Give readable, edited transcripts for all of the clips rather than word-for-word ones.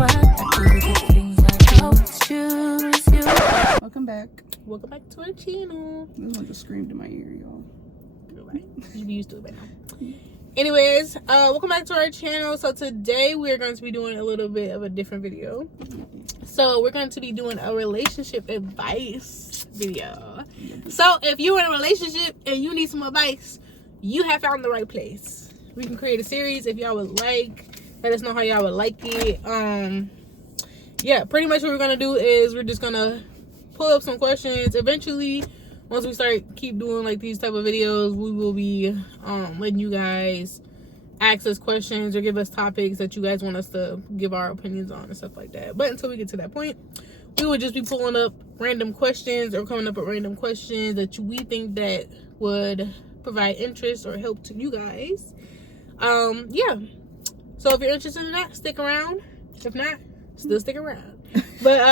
Welcome back. Welcome back to our channel. This one just screamed in my ear, y'all. You're right. You be used to it by now. Anyways, welcome back to our channel. So today we're going to be doing a little bit of a different video. So we're going to be doing a relationship advice video. So if you're in a relationship and you need some advice, you have found the right place. We can create a series if y'all would like. Let us know how y'all would like it. Yeah, pretty much what we're gonna do is we're just gonna pull up some questions. Eventually, once we keep doing like these type of videos, we will be letting you guys ask us questions or give us topics that you guys want us to give our opinions on and stuff like that. But until we get to that point, we would just be pulling up random questions or coming up with random questions that we think that would provide interest or help to you guys. Yeah. So if you're interested in that, stick around. If not, still stick around. But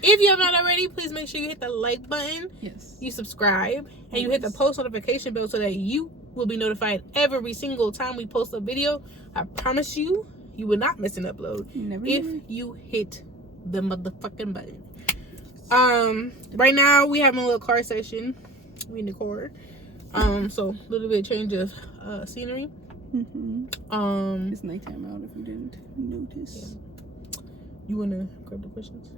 if you have not already, please make sure you hit the like button. Yes. You subscribe and you hit the post notification bell so that you will be notified every single time we post a video. I promise you, you will not miss an upload if you hit the motherfucking button. Right now we have a little car session. We in the car. So a little bit of change of scenery. It's nighttime out if you didn't notice. Yeah. You wanna grab the questions?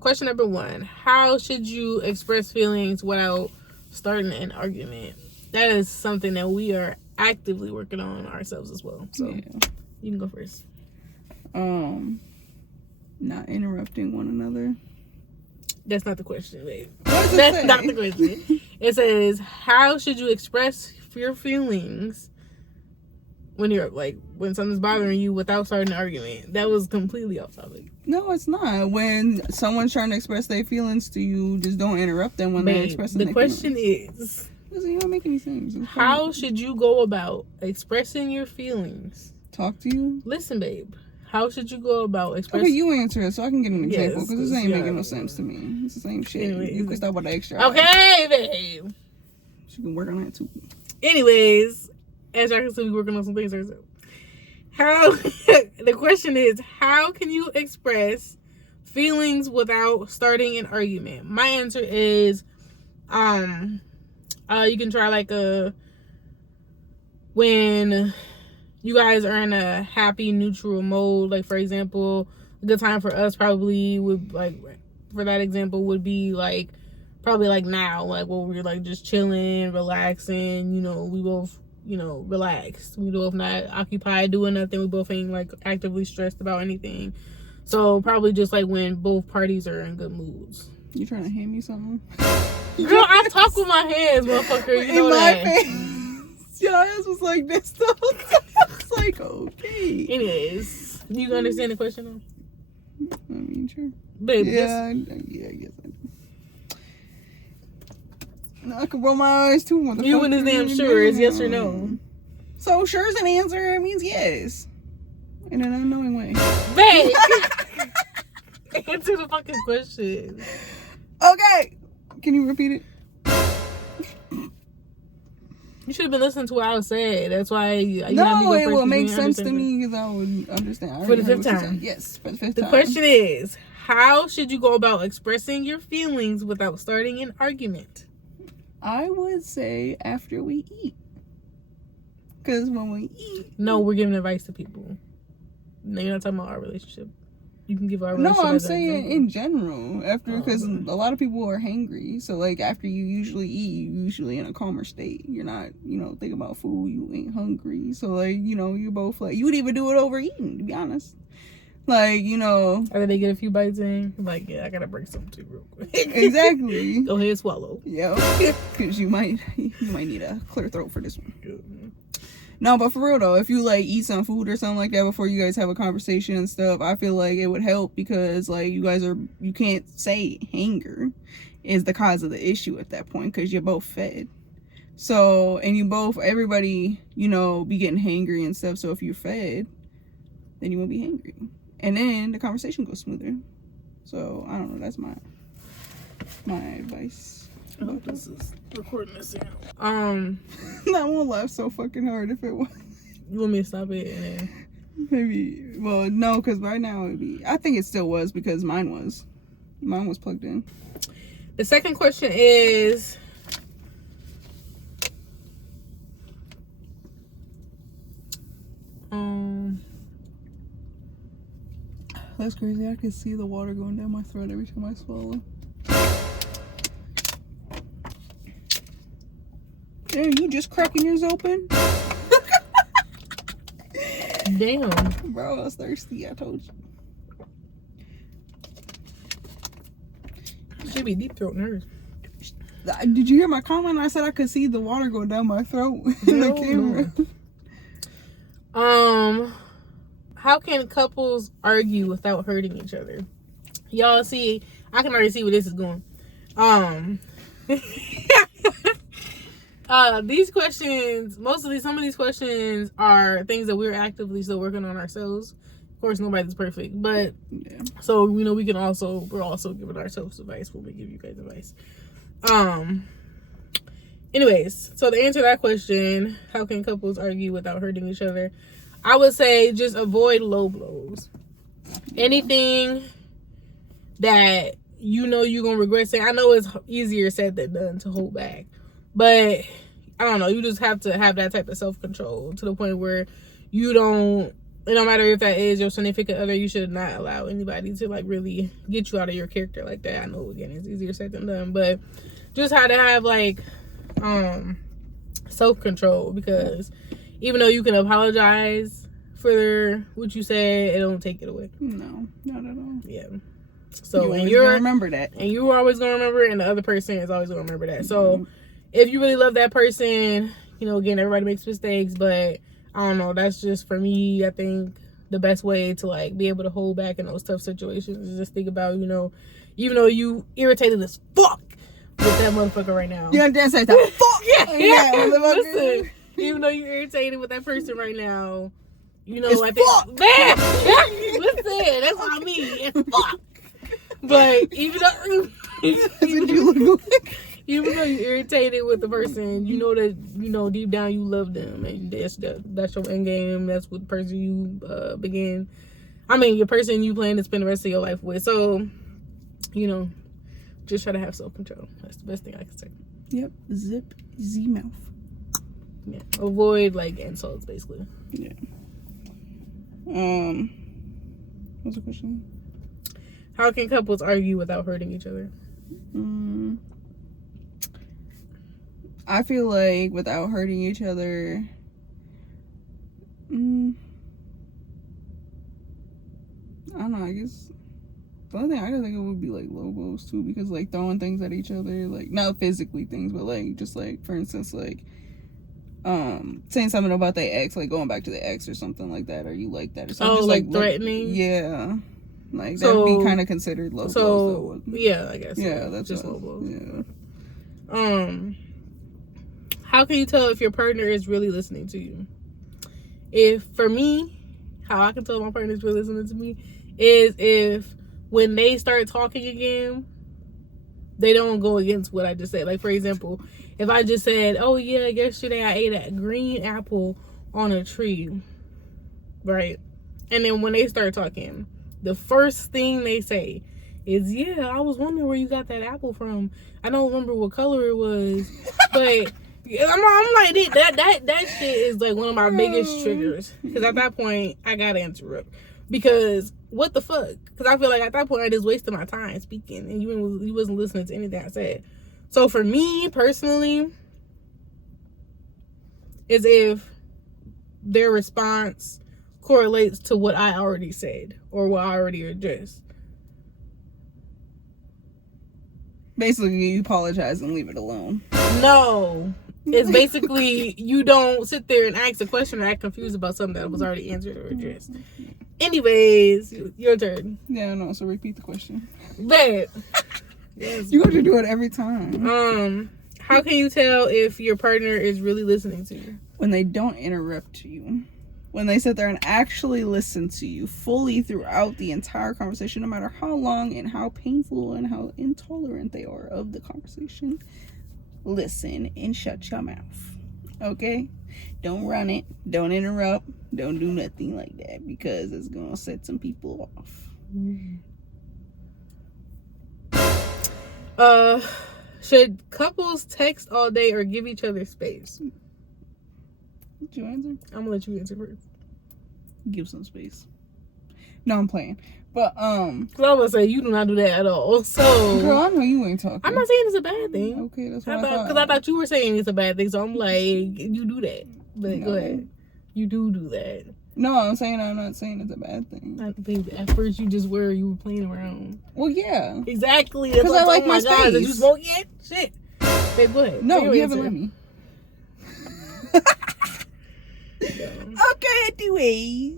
Question number 1: how should you express feelings without starting an argument? That is something that we are actively working on ourselves as well. So you can go first. Not interrupting one another. That's not the question, babe. That's not the question. It says, how should you express your feelings when something's bothering you without starting an argument? That was completely off topic. No, it's not. When someone's trying to express their feelings to you, just don't interrupt them when they're expressing their feelings. The question is, you don't make any sense. How should you go about expressing your feelings? Talk to you? Listen, babe. How should you go about expressing? Okay, you answer it so I can get an example because this ain't making no sense to me. It's the same shit. Anyways. You can stop with the extra. Okay, babe. She can work on that too. Anyways, as I can see, we're working on some things ourselves. The question is, how can you express feelings without starting an argument? My answer is, you can try when you guys are in a happy, neutral mode. Like, for example, a good time for us probably would, for that example, would be, probably, now. Where we're, just chilling, relaxing. We both, relaxed. We both not occupied doing nothing. We both ain't, actively stressed about anything. So, probably just, when both parties are in good moods. You trying to hand me something? Girl, I talk with my hands, motherfucker. You know that. Face. Your ass was like this though. It's okay. Anyways, you understand the question though? I mean, sure. Babe, yeah, I guess I do. No, I can roll my eyes too. You and this damn sure is yes or no. So sure is an answer. It means yes. In an unknowing way. Babe! Answer the fucking question. Okay. Can you repeat it? You should have been listening to what I was saying. That's why you it will make sense to me because I would understand. For the 5th time. Yes, for the 5th time. The question is, how should you go about expressing your feelings without starting an argument? I would say after we eat. Because when we eat... No, we're giving advice to people. No, you're not talking about our relationship. You can give our relationship. No, I'm saying in general. Because a lot of people are hangry. So, after you usually eat, you're usually in a calmer state. You're not, thinking about food. You ain't hungry. So, you're both you would even do it over eating, to be honest. After they get a few bites in, yeah, I gotta break something too real quick. Exactly. Go ahead, swallow. Yeah. Because you might need a clear throat for this one. No, but for real though, if you eat some food or something like that before you guys have a conversation and stuff, I feel like it would help because you can't say hunger is the cause of the issue at that point because you're both fed. So, and everybody, be getting hangry and stuff. So if you're fed, then you won't be hangry. And then the conversation goes smoother. So, I don't know. That's my advice. I hope this is recording this sound. I won't laugh so fucking hard if it was. You want me to stop it and then... Maybe. Well, no, because right now it'd be. I think it still was because mine was plugged in. The second question is, that's crazy. I can see the water going down my throat every time I swallow. Damn, you just cracking yours open? damn. Bro, I was thirsty. I told you. Should be deep throat nurse. Did you hear my comment? I said I could see the water go down my throat in the camera. How can couples argue without hurting each other? Y'all see, I can already see where this is going. These questions, some of these questions are things that we're actively still working on ourselves. Of course, nobody's perfect, but yeah. So we're also giving ourselves advice when we give you guys advice. Anyways, so to answer that question, how can couples argue without hurting each other? I would say just avoid low blows. Anything that you know you're gonna regret saying. I know it's easier said than done to hold back, but I don't know. You just have to have that type of self-control to the point where you don't. No matter if that is your significant other, you should not allow anybody to like really get you out of your character like that. I know again it's easier said than done, but just how to have like self-control, because even though you can apologize for what you said, it don't take it away. No, not at all. Yeah. So you're gonna remember that, and you are always gonna remember it, and the other person is always gonna remember that. So if you really love that person, you know, again, everybody makes mistakes, but I don't know, that's just for me. I think the best way to like be able to hold back in those tough situations is just think about, you know, even though you irritated as fuck with that motherfucker right now. You understand? Say that fuck. Yeah. Listen, even though you're irritated with that person right now, you know, it's I think, fuck. Man, listen, that's what I mean. It's fuck. But even though that's what you look like. Even though you're irritated with the person, you know that, you know, deep down you love them, and that's your end game. That's what the person you your person you plan to spend the rest of your life with. So, you know, just try to have self-control. That's the best thing I can say. Yep. Zip Z mouth. Yeah. Avoid like insults, basically. Yeah. What's the question? How can couples argue without hurting each other? I feel like without hurting each other, I don't know, I guess the only thing I can think of would be like low blows too, because like throwing things at each other, like not physically things, but like just like for instance like saying something about their ex, like going back to the ex or something like that, or you like that or something. Oh, just, like threatening? Yeah. Like that'd be kind of considered low blows though. Yeah, I guess. Yeah, that's just low blows. Yeah. How can you tell if your partner is really listening to you? For me, how I can tell my partner is really listening to me is if when they start talking again, they don't go against what I just said. Like, for example, if I just said, oh yeah, yesterday I ate a green apple on a tree, right? And then when they start talking, the first thing they say is, yeah, I was wondering where you got that apple from. I don't remember what color it was, but I'm like, that shit is like one of my biggest triggers. Because at that point, I gotta interrupt. Because what the fuck? Because I feel like at that point, I just wasted my time speaking, and you wasn't listening to anything I said. So for me personally, is if their response correlates to what I already said or what I already addressed. Basically, you apologize and leave it alone. No. It's basically you don't sit there and ask a question or act confused about something that was already answered or addressed. Anyways, your turn. Yeah, no, so repeat the question. But yes, you have to do it every time. How can you tell if your partner is really listening to you? When they don't interrupt you when they sit there and actually listen to you fully throughout the entire conversation, no matter how long and how painful and how intolerant they are of the conversation. Listen and shut your mouth. Okay? Don't run it. Don't interrupt. Don't do nothing like that, because it's going to set some people off. Should couples text all day or give each other space? Did you answer? I'm gonna let you answer first. Give some space. No, I'm playing. But cause I was say you do not do that at all. So girl, I know you ain't talking. I'm not saying it's a bad thing. Okay, that's what I thought. Because I thought you were saying it's a bad thing. So I'm like, you do that. But No. go ahead. You do that. No, I'm not saying it's a bad thing. I think at first you just were playing around. Well, yeah. Exactly. Because I like my God, space. did you smoke yet? Shit. Babe, go ahead. No, Say your you haven't answer. let me. Okay, anyways.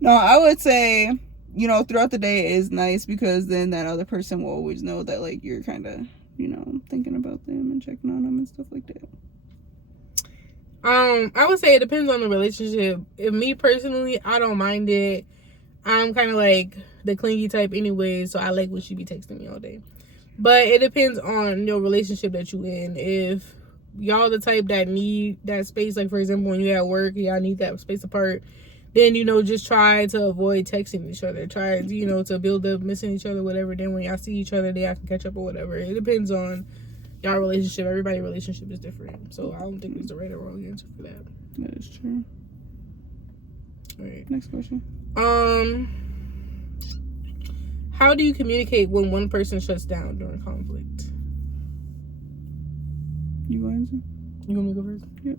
No, I would say, throughout the day is nice, because then that other person will always know that, like, you're kind of, thinking about them and checking on them and stuff like that. I would say it depends on the relationship. If me personally, I don't mind it. I'm kind of like the clingy type anyway, so I like when she be texting me all day. But it depends on your relationship that you in. If y'all the type that need that space, like for example, when you at work, y'all need that space apart, then just try to avoid texting each other. Try to build up missing each other, whatever. Then when y'all see each other, they have to catch up or whatever. It depends on y'all relationship. Everybody's relationship is different, so I don't think there's a right or wrong answer for that. That is true. All right. Next question. How do you communicate when one person shuts down during conflict? You want to answer? You want me to go first? Yep.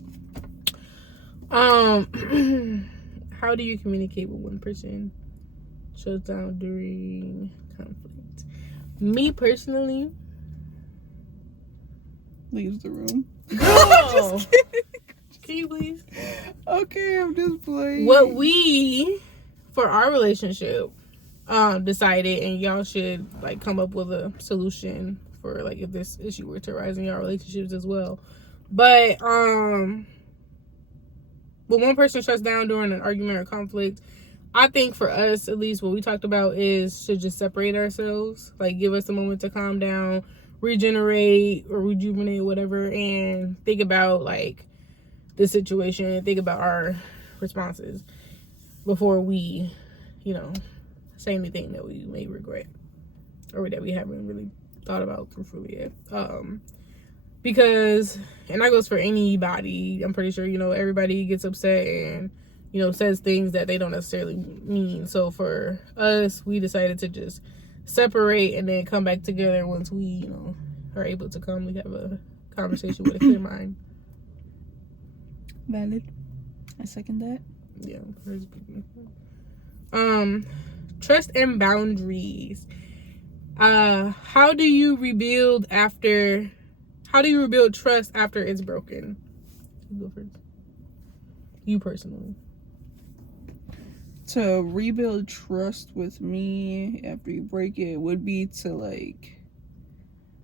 How do you communicate when one person shuts down during conflict? Me personally, Leaves the room. girl, Just kidding. can you please? Okay, I'm just playing. What we, for our relationship, decided, and y'all should like come up with a solution for like if this issue were to arise in your relationships as well. But when one person shuts down during an argument or conflict, I think for us, at least what we talked about is to just separate ourselves, like give us a moment to calm down, regenerate or rejuvenate, whatever, and think about like the situation, think about our responses before we, say anything that we may regret or that we haven't really thought about truthfully yet. Because, and that goes for anybody, I'm pretty sure, everybody gets upset and, says things that they don't necessarily mean. So for us, we decided to just separate and then come back together once we, are able to calmly have a conversation with a clear mind. Valid. I second that. Yeah. Trust and boundaries. How do you rebuild trust after it's broken? You go first. You personally. To rebuild trust with me after you break it would be to like,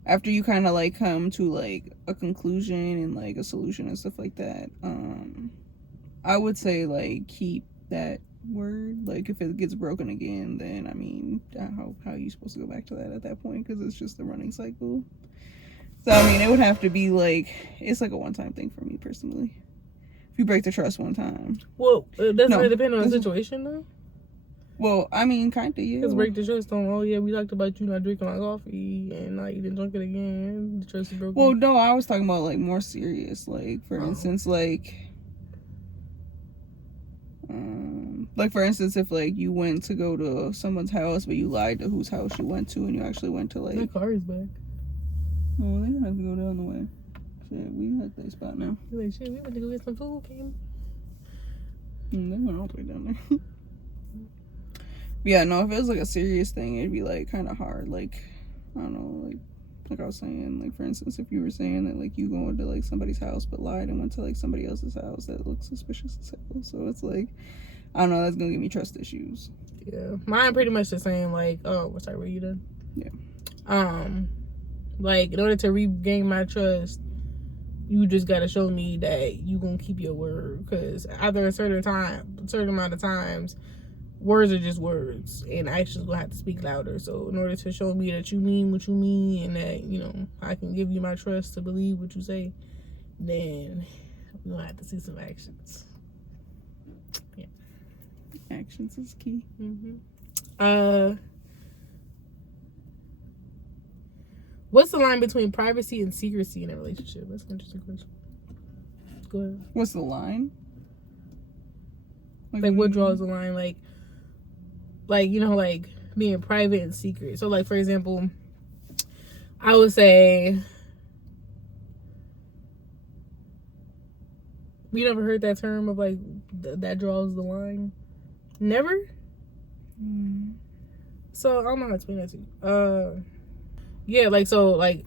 after you kind of like come to like a conclusion and like a solution and stuff like that, I would say like keep that word. Like if it gets broken again, then I mean, how are you supposed to go back to that at that point? Because it's just a running cycle. So I mean, it would have to be like, it's like a one-time thing for me personally. If you break the trust one time. Well, doesn't it depend on the situation though? Well, I mean, kind of, yeah. Because break the trust on, oh yeah, we talked about you not drinking my coffee and now you didn't drink it again. The trust is broken. Well, no, I was talking about like more serious. Like for instance, like for instance, if like you went to go to someone's house, but you lied to whose house you went to, and you actually went to like. My car is back. Oh, they don't have to go down the way. Shit, we at that spot now. You're like, shit, we went to go get some food, Kim. They went all the way down there. Yeah, no, if it was like a serious thing, it'd be like kind of hard. Like, I don't know, like I was saying, like for instance, if you were saying that like you going to like somebody's house but lied and went to like somebody else's house, that looks suspicious as hell. So it's like, I don't know, that's gonna give me trust issues. Yeah, mine pretty much the same. Like, oh, sorry, were you done? Yeah. Like in order to regain my trust, you just gotta show me that you gonna keep your word. Because after a certain amount of times, words are just words, and actions will have to speak louder. So in order to show me that you mean what you mean, and that, you know, I can give you my trust to believe what you say, then we're gonna have to see some actions. Yeah, actions is key. What's the line between privacy and secrecy in a relationship? That's an interesting question. Go ahead. What's the line? Like what draws the line? Like, you know, like being private and secret. So, like, for example, I would say, you never heard that term of, like, that draws the line? Never? So, I don't know how to explain that to you. Yeah, like, so, like,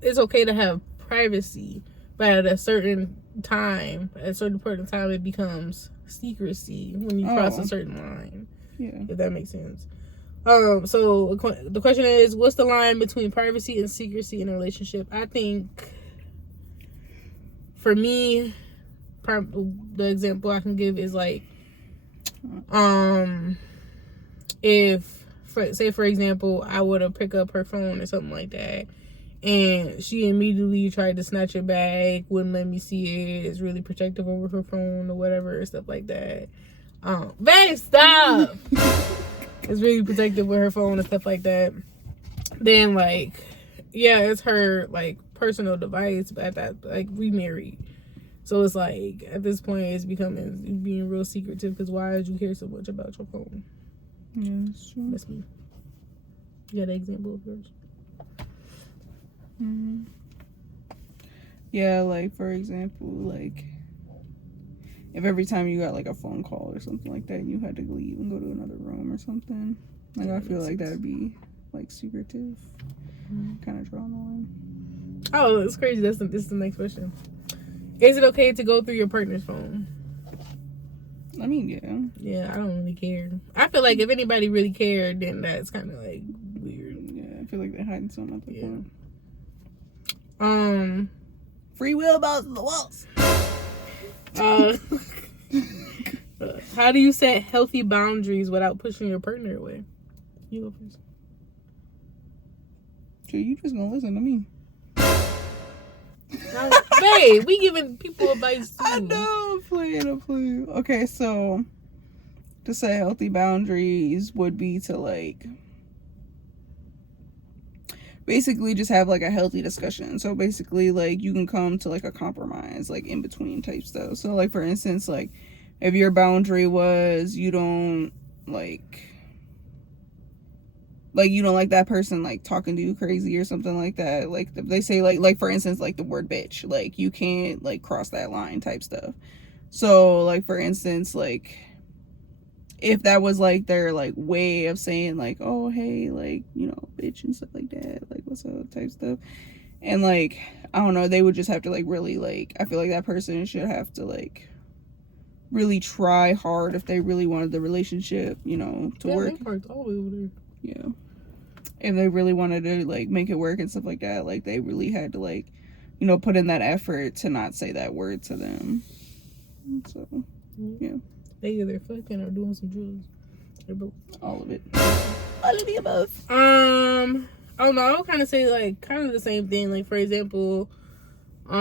it's okay to have privacy, but at a certain time, at a certain point in time, it becomes secrecy when you cross a certain line. Yeah. If that makes sense. So the question is, what's the line between privacy and secrecy in a relationship? I think, for me, the example I can give is like, if, for example, I were to pick up her phone or something like that, and she immediately tried to snatch it back, wouldn't let me see it, is really protective over her phone or whatever, stuff like that. Babe, stop! Is really protective with her phone and stuff like that. Then, like, yeah, it's her, like, personal device, but at that, like, we married. So it's like, at this point, it's being real secretive, because why did you care so much about your phone? Yeah, that's true. That's me. You got an example of yours? Yeah, like, for example, like, if every time you got, like, a phone call or something like that, and you had to leave and go to another room or something, like, I feel like that'd be, like, secretive. Kind of drawing the line. Oh, it's crazy. This is the next question. Is it okay to go through your partner's phone? I mean, yeah. Yeah, I don't really care. I feel like if anybody really cared, then that's kind of, like, weird. Yeah, I feel like they're hiding something at the point. Free will about the walls. How do you set healthy boundaries without pushing your partner away? You go first. So you just gonna listen to me? Babe, we giving people advice too. I know, I'm playing. Okay, so to set healthy boundaries would be to, like, basically just have, like, a healthy discussion. So basically, like, you can come to, like, a compromise, like, in between type stuff. So, like, for instance, like, if your boundary was you don't like you don't like that person, like, talking to you crazy or something like that, like, they say, like for instance, like, the word bitch, like, you can't, like, cross that line type stuff. So, like, for instance, like, if that was, like, their, like, way of saying, like, oh, hey, like, you know, bitch and stuff like that, like, what's up type stuff, and, like, I don't know, they would just have to, like, really, like, I feel like that person should have to, like, really try hard if they really wanted the relationship, you know, to work. All the way over there. Yeah. If they really wanted to, like, make it work and stuff like that, like, they really had to, like, you know, put in that effort to not say that word to them. So, yeah. They either fucking or doing some drugs. Or both. All of it. All of the above. I don't know. I would kind of say, like, kind of the same thing. Like, for example, yeah,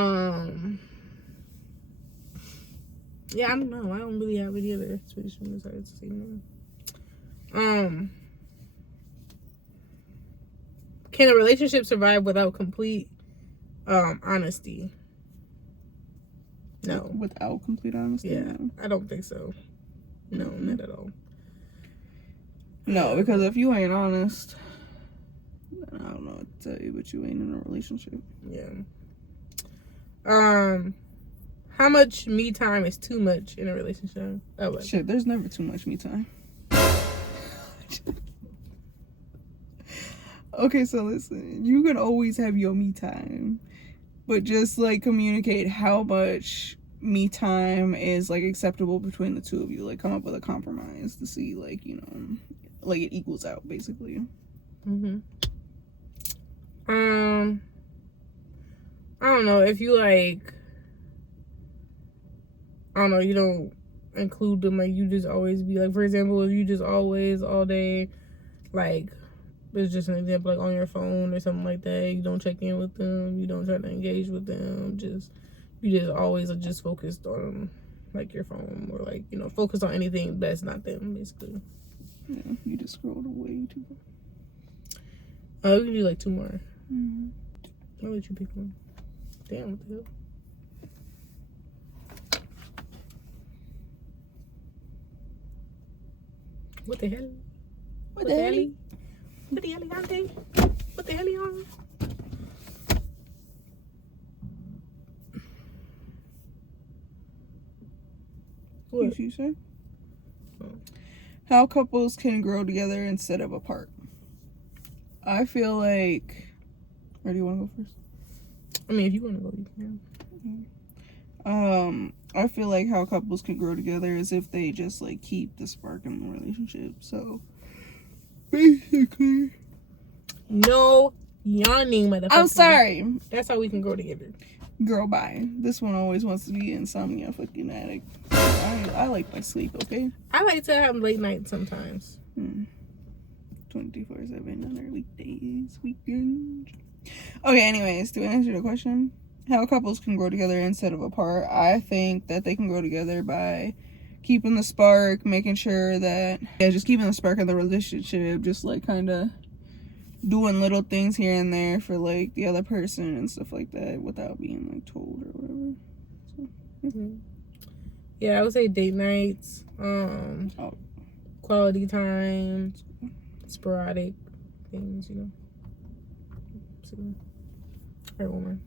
I don't know. I don't really have any other situation besides the same one. Can a relationship survive without complete honesty? No. Without complete honesty? Yeah, No. I don't think so. No, not at all. No, because if you ain't honest, then I don't know what to tell you, but you ain't in a relationship. Yeah. How much me time is too much in a relationship? Oh, shit, there's never too much me time. Okay, so listen, you can always have your me time, but just, like, communicate how much me time is, like, acceptable between the two of you. Like, come up with a compromise to see, like, you know, like, it equals out, basically. I don't know, if you like, I don't know, you don't include them, like you just always be like, for example, if you just always all day, like, it's just an example, like on your phone or something like that, you don't check in with them, you don't try to engage with them, you just always are just focused on like your phone, or like, you know, focused on anything that's not them, basically. Yeah, you just scrolled away too far. Oh, we can do like 2 more. Mm-hmm. I'll let you pick one. Damn, what the hell? What the hell? What the hell? What the hell, Auntie? What the hell, y'all? What you say? How couples can grow together instead of apart. I feel like. Where do you want to go first? I mean, if you want to go, you can. I feel like how couples can grow together is if they just like keep the spark in the relationship. So basically, no yawning, motherfucker. I'm sorry. That's how we can grow together. Girl, bye. This one always wants to be insomnia fucking addict. I like my sleep, okay? I like to have late nights sometimes. 24/7 on our weekdays, weekends. Okay, anyways, to answer the question, how couples can grow together instead of apart, I think that they can grow together by keeping the spark, making sure that, just keeping the spark in the relationship, just like kind of doing little things here and there for like the other person and stuff like that without being like told or whatever. So, yeah, I would say date nights, quality time, sporadic things, you know. So, all right, one more.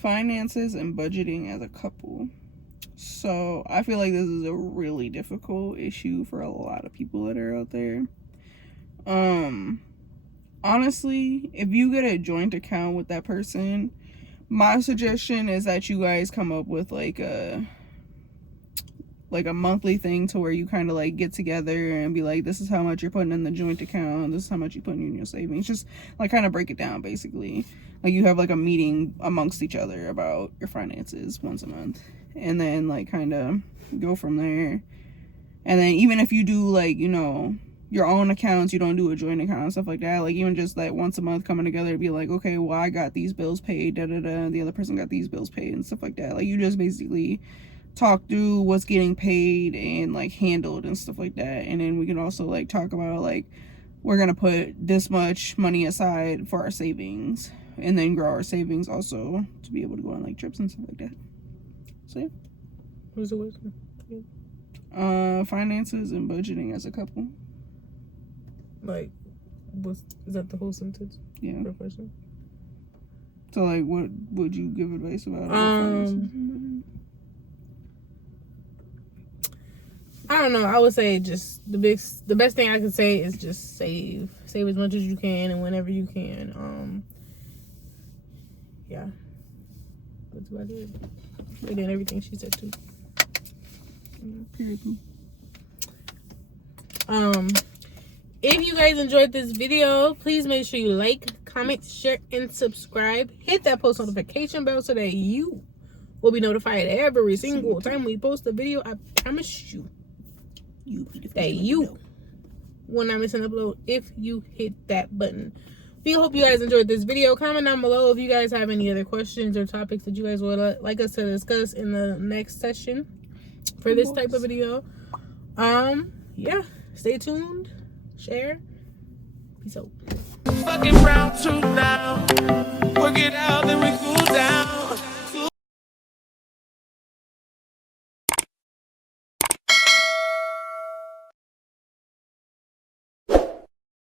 Finances and budgeting as a couple. So I feel like this is a really difficult issue for a lot of people that are out there. Honestly, if you get a joint account with that person, my suggestion is that you guys come up with like a monthly thing to where you kind of like get together and be like, this is how much you're putting in the joint account, this is how much you're putting in your savings, just like kind of break it down. Basically, like you have like a meeting amongst each other about your finances once a month, and then like kind of go from there. And then even if you do like, you know, your own accounts, you don't do a joint account and stuff like that, like even just like once a month coming together to be like, okay, well, I got these bills paid, the other person got these bills paid and stuff like that. Like you just basically talk through what's getting paid and like handled and stuff like that. And then we can also like talk about like, we're gonna put this much money aside for our savings, and then grow our savings also to be able to go on like trips and stuff like that. So yeah. Who's the wisdom? Finances and budgeting as a couple. Like, is that the whole sentence? Yeah. Per question? So like, what would you give advice about? I don't know. I would say just the best thing I could say is just save as much as you can and whenever you can. Yeah, that's about it. And then everything she said too. If you guys enjoyed this video, please make sure you like, comment, share, and subscribe. Hit that post notification bell so that you will be notified every single time we post a video. I promise you that you will not miss an upload if you hit that button. We hope you guys enjoyed this video. Comment down below if you guys have any other questions or topics that you guys would like us to discuss in the next session for this type of video. Yeah, stay tuned, share, peace out. Fucking round 2 now, work it out.